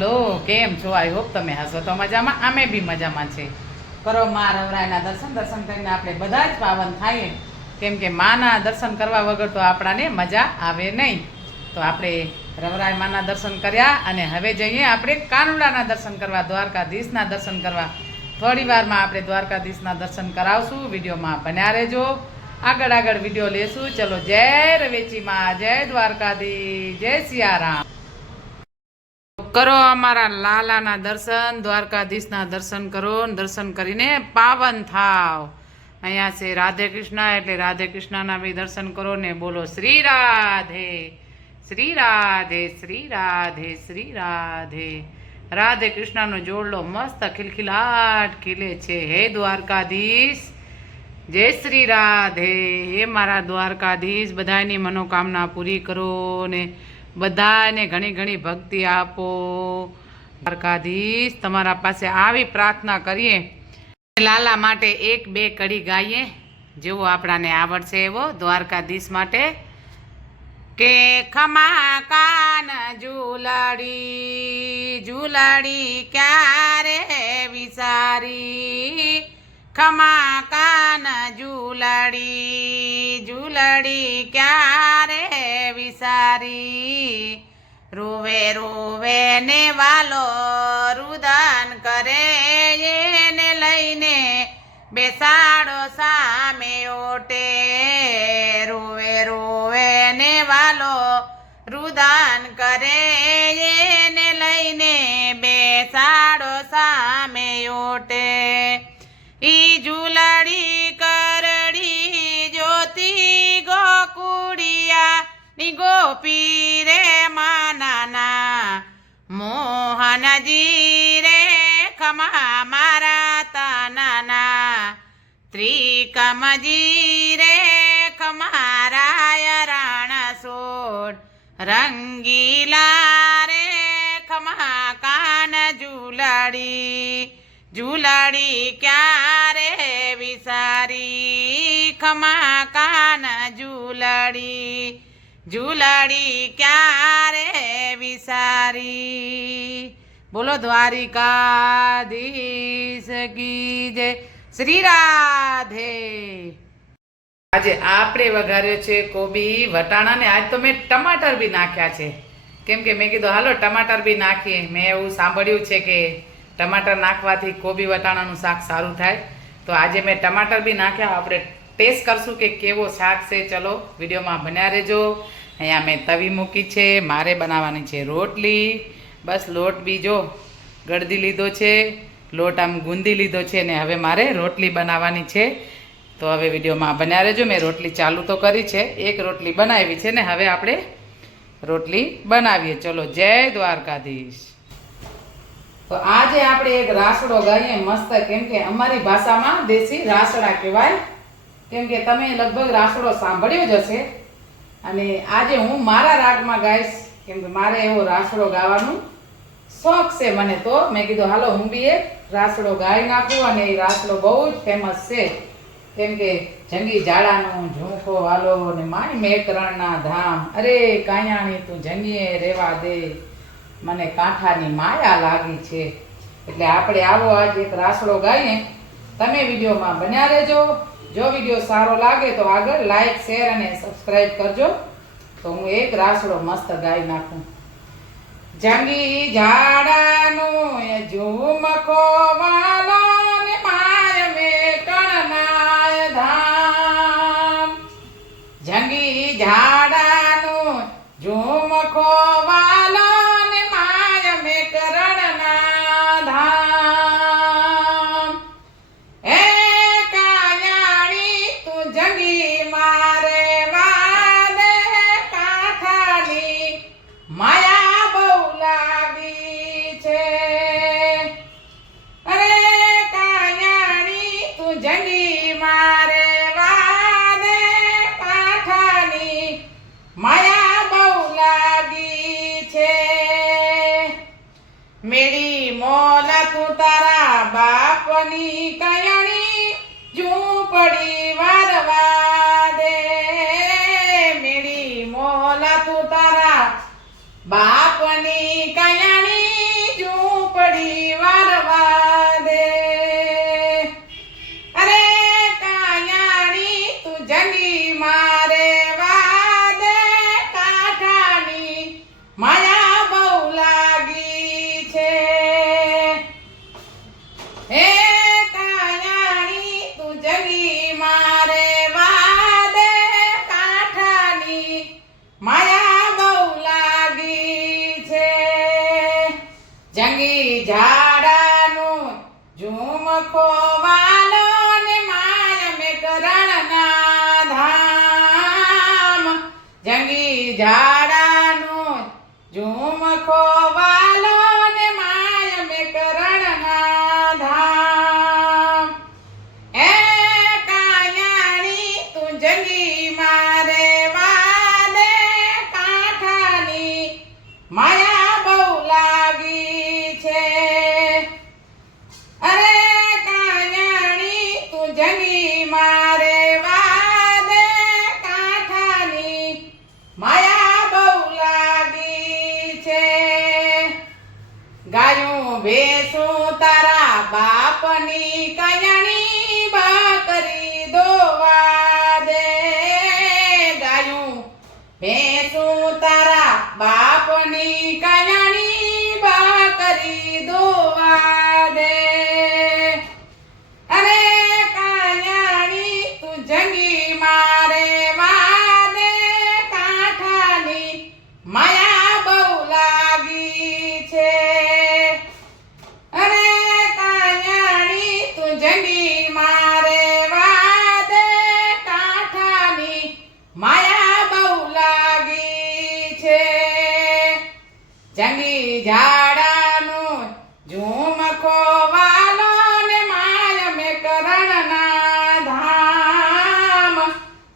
હાલો, કેમ છો? I hope તમે હશો તો મજામાં. અમે બી મજામાં છે. કરો માં રવરાયના દર્શન કરીને આપણે બધા જ પાવન થાય, કેમ કે માના દર્શન કરવા વગર તો આપણાને મજા આવે નહીં. તો આપણે રવરાય માના દર્શન કર્યા અને હવે જઈએ આપણે કાનુડાના દર્શન કરવા, દ્વારકાધીશના દર્શન કરવા. થોડી વારમાં આપણે દ્વારકાધીશના દર્શન કરાવશું. વિડીયોમાં બન્યા રહેજો. આગળ વિડીયો લેશું. ચલો, જય રવેચીમાં, જય દ્વારકાધીશ, જય સિયારામ. કરો અમારા લાલાના દર્શન, દ્વારકાધીશના દર્શન કરો. દર્શન કરીને પાવન થાવ. અહીંયા છે રાધે કૃષ્ણ, એટલે રાધે કૃષ્ણના બી દર્શન કરો ને બોલો શ્રી રાધે, શ્રી રાધે, શ્રી રાધે, શ્રી રાધે. રાધે કૃષ્ણનો જોડલો મસ્ત ખિલખિલાટ ખીલે છે. હે દ્વારકાધીશ, જય શ્રી રાધે. હે મારા દ્વારકાધીશ, બધાની મનોકામના પૂરી કરો ને બધાને ઘણી ઘણી ભક્તિ આપો. દ્વારકાધીશ, તમારા પાસે આવી પ્રાર્થના કરીએ, લાલા માટે એક બે કડી ગાઈએ, જેવો આપણાને આવડશે એવો. દ્વારકાધીશ માટે કે ખમા કાન ઝૂલડી, ઝૂલડી ક્યારે વિસારી. ખમા કાન ઝૂલડી, ઝૂલડી ક્યારે વિસારી. રોવે રોવે ને વાલો રુદન કરે, એને લઈને બેસાડો સામે ઓટે. રોવે રોવે ને વાલો રુદન કરે, એને લઈને બેસાડો સામે ઓટે. ઈ ઝૂલડી કરડી જ્યોતિ ગોકુડિયા ની ગોપી રે માનાના મોહનજી રે ખમા મારા તાનાના. ત્રિકમજી રે ખમારાય રાણા સોડ, રંગીલા રે ખમા કાન ઝૂલડી, ઝૂલડી ક્યારે વિસારી. ખમા કાન ઝૂલડી, ઝૂલડી ક્યારે વિસારી. બોલો દ્વારિકાધીશ કી જય. શ્રી રાધે. આજે આપણે વઘાર્યો છે કોબી વટાણા ને આજ તો મેં ટમાટર બી નાખ્યા છે, કેમ કે મેં કીધું હાલો ટમાટર બી નાખીએ. મેં એવું સાંભળ્યું છે કે ટમાટર નાખવાથી કોબી વટાણાનું શાક સારું થાય, તો આજે મેં ટમાટર બી નાખ્યા. આપણે ટેસ્ટ કરશું કે કેવો શાક છે. ચલો, વિડીયોમાં બન્યા રહેજો. અહીંયા મેં તવી મૂકી છે, મારે બનાવવાની છે રોટલી. બસ લોટ બી જો ગળદી લીધો છે, લોટ આમ ગુંદી લીધો છે ને હવે મારે રોટલી બનાવવાની છે. તો હવે વિડીયોમાં બન્યા રહેજો. મેં રોટલી ચાલુ તો કરી છે, એક રોટલી બનાવી છે ને હવે આપણે રોટલી બનાવીએ. ચલો, જય દ્વારકાધીશ. તો આજે આપણે એક રાસડો ગાઈએ મસ્ત, કેમ કે અમારી ભાષામાં દેશી રાસડા કહેવાય, કેમ કે તમે લગભગ રાસડો સાંભળ્યો જ હશે. અને આજે હું મારા રાગમાં ગાઈશ, કેમ કે મારે એવો રાસડો ગાવાનું શોખ છે મને. તો મેં કીધું હાલો હું બી એક રાસડો ગાઈ નાખું. અને એ રાસડો બહુ જ ફેમસ છે, કેમ કે જંગી ઝાડાનું ઝૂંખો વાલો ને માય મેકરણના ધામ. અરે કાયાણી તું જંગીએ રેવા દે, મને કાંઠાની માયા લાગી છે. એટલે આપણે આવો આજ એક રાસડો ગાઈએ. તમે વિડીયોમાં બન્યા રહેજો. જો વિડીયો સારો લાગે તો આગળ લાઈક, શેર અને સબસ્ક્રાઈબ કરજો. તો હું એક રાસડો મસ્ત ગાઈ નાખું. જંગી ઝાડાનું ઝૂમખો વાલો ને માય મેકરણના ધામ. જંગી ઝાડાનું ઝૂમખો વાલો ને માય મેકરણના ધામ. એ કાયાણી તું જંગી મારે વાદે, કાંઠાની માયા બહુ લાગી છે. અરે કાયાણી તું જંગી મારે વાદે, કાંઠાની માયા બહુ લાગી છે. મેરી મોલ તું તારા બાપની કયાણી ઝૂંપડી વારવા દે. મેરી મોલ તું તારા બાપની કયાણી ઝાડાનું ઝુમખો વાલો ને માય મેકરણના ધામ જંગી ઝાડાનું ઝુમખો વાલો ને માય મેકરણના ધામ એ કાયાણી તું જંગી મારે વાદે કાંઠાની માયા બહુ લાગી છે અરે કાયાણી તું જંગી મારે વાદે કાંઠાની માયા બહુ લાગી છે ગાયું ભેંસું તારા બાપની કયાણી બકરી દોવા દે ગાયું ભેંસું તારા બાપની કયાણી બકરી દોવા દે અરે કયાણી તું જંગી મારે વાદે કાંઠાની માયા બહુ લાગી છે અરે કયાણી તું જંગી મારે વાદે કાંઠાની માયા બહુ લાગી છે જંગી ઝાડાનું ઝુમખો વાલો ને માય મેકરણના ધામ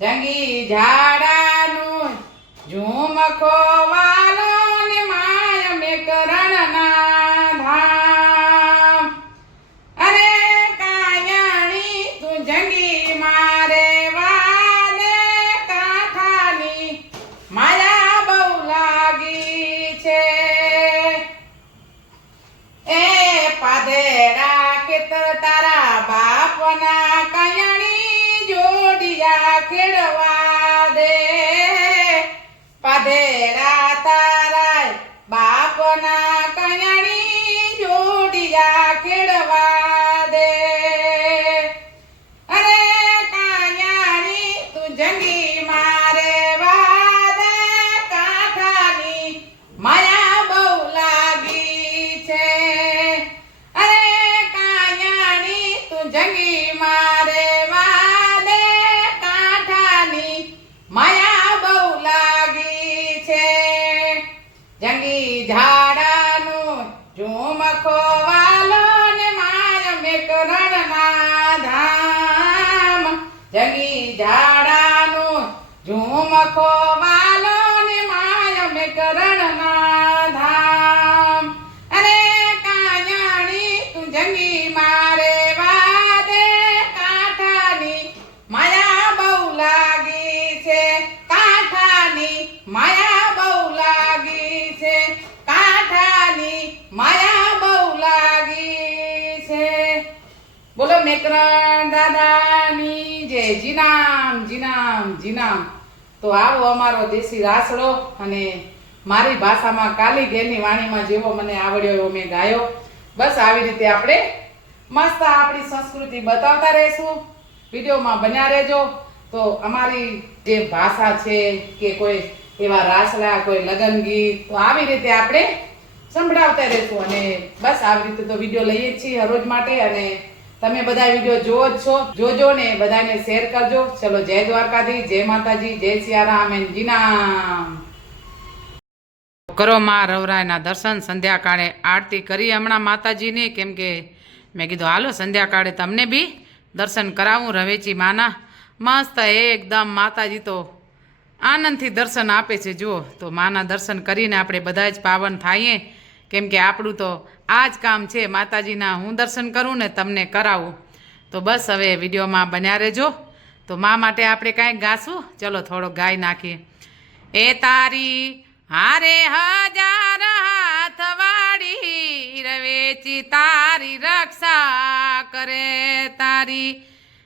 જંગી ઝાડાનું ઝુમખો વાલો ને માય મેકરણના ધામ અરે કાયાણી તું જંગી મારે વાદે કાંઠાની માયા બહુ લાગી છે એ પાધેડા ખેતર તારા બાપના કયાણી જોડિયા ખેડવા દે પાધેડા તારા બાપના કયાણી જોડિયા ખેડવા દે અરે કાયાણી તું જંગી મારે વાદે કાંઠાની માયા બહુ લાગી છે અરે કાયાણી તું જંગી મારે વાદે કાંઠાની માયા બહુ લાગી છે જંગી ઝાડાનું ઝુમખો વાલો ને માય મેકરણના ધામ જંગી ઝાડાનું ઝુમખો વાલો ને માય મેકરણના ધામ અરે કાયાણી તું જંગી મારે વાદે કાંઠાની માયા બહુ લાગી છે કાંઠાની માયા બહુ લાગી છે કાંઠાની માયા બહુ લાગી છે બોલો મેકરણ દાદાની જય જીનામ જીનામ જીનામ તો આવો અમારો દેશી રાસડો અને મારી ભાષામાં કાલી ઘેરની વાણીમાં જેવો મને આવડ્યો એવો મેં ગાયો બસ આવી રીતે આપણે મસ્ત આપણી સંસ્કૃતિ બતાવતા રહીશું વિડીયોમાં બન્યા રહેજો તો અમારી જે ભાષા છે કે કોઈ એવા રાસડા કોઈ લગન ગીત તો આવી રીતે આપણે સંભળાવતા રહીશું અને બસ આવી રીતે તો વિડીયો લઈએ જ છીએ હરોજ માટે અને તમે બધા વિડીયો જોવો જ છો જોજો ને બધાને શેર કરજો ચલો જય દ્વારકાધીશ જય માતાજી જય સિયારામ એન જીનામ કરો માં રવરાયના દર્શન સંધ્યાકાળે આરતી કરી હમણાં માતાજીની કેમ કે મેં કીધું હાલો સંધ્યાકાળે તમને બી દર્શન કરાવું રવેચી માના મસ્ત એકદમ માતાજી તો આનંદથી દર્શન આપે છે જુઓ તો માના દર્શન કરીને આપણે બધા જ પાવન થાઈએ કેમ કે આપણું તો આ જ કામ છે માતાજીના હું દર્શન કરું ને તમને કરાવું તો બસ હવે વિડીયોમાં બન્યા રહેજો તો મા માટે આપણે કાંઈક ગાશું ચલો થોડો ગાઈ નાખીએ એ તારી હારે હજાર હાથ વાળી રવેચી તારી રક્ષા કરે તારી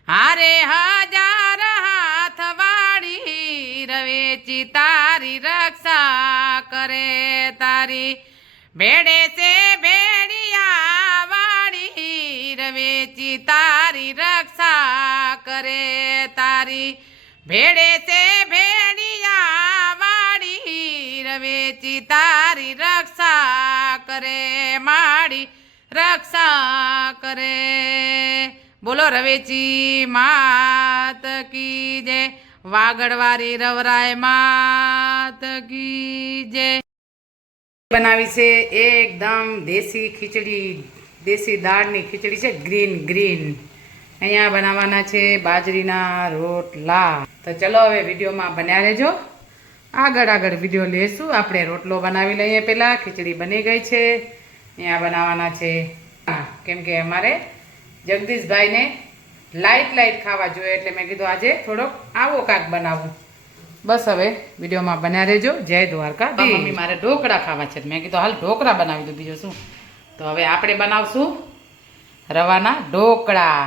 હારે હજાર હાથ વાળી રવેચી તારી રક્ષા કરે તારી ભેડે છે ભેડિયા વાળી રવેચી તારી રક્ષા કરે તારી ભેડે છે ભેડિયા વાળી રવેચી તારી રક્ષા કરે માડી રક્ષા કરે. બોલો રવેચી માત કી જય, વાગડવારી રવરાય માત કી જય. બનાવી છે એકદમ દેશી ખીચડી, દેશી દાળની ખીચડી છે, ગ્રીન ગ્રીન. અહીંયા બનાવવાના છે બાજરીના રોટલા. તો ચલો હવે વિડીયોમાં બન્યા રહેજો. આગળ વિડીયો લેશું. આપણે રોટલો બનાવી લઈએ. પહેલાં ખીચડી બની ગઈ છે. અહીંયા બનાવવાના છે, કેમ કે અમારે જગદીશભાઈને લાઈટ ખાવા જોઈએ એટલે મેં કીધું આજે થોડોક આવો કાક બનાવું. બસ હવે વિડીયોમાં બન્યા રહેજો. જય દ્વારકા. મમ્મી મારે ઢોકળા ખાવા છે, મેં કીધું હાલ ઢોકળા બનાવી દઉં, બીજું શું. તો હવે આપણે બનાવશું રવાના ઢોકળા.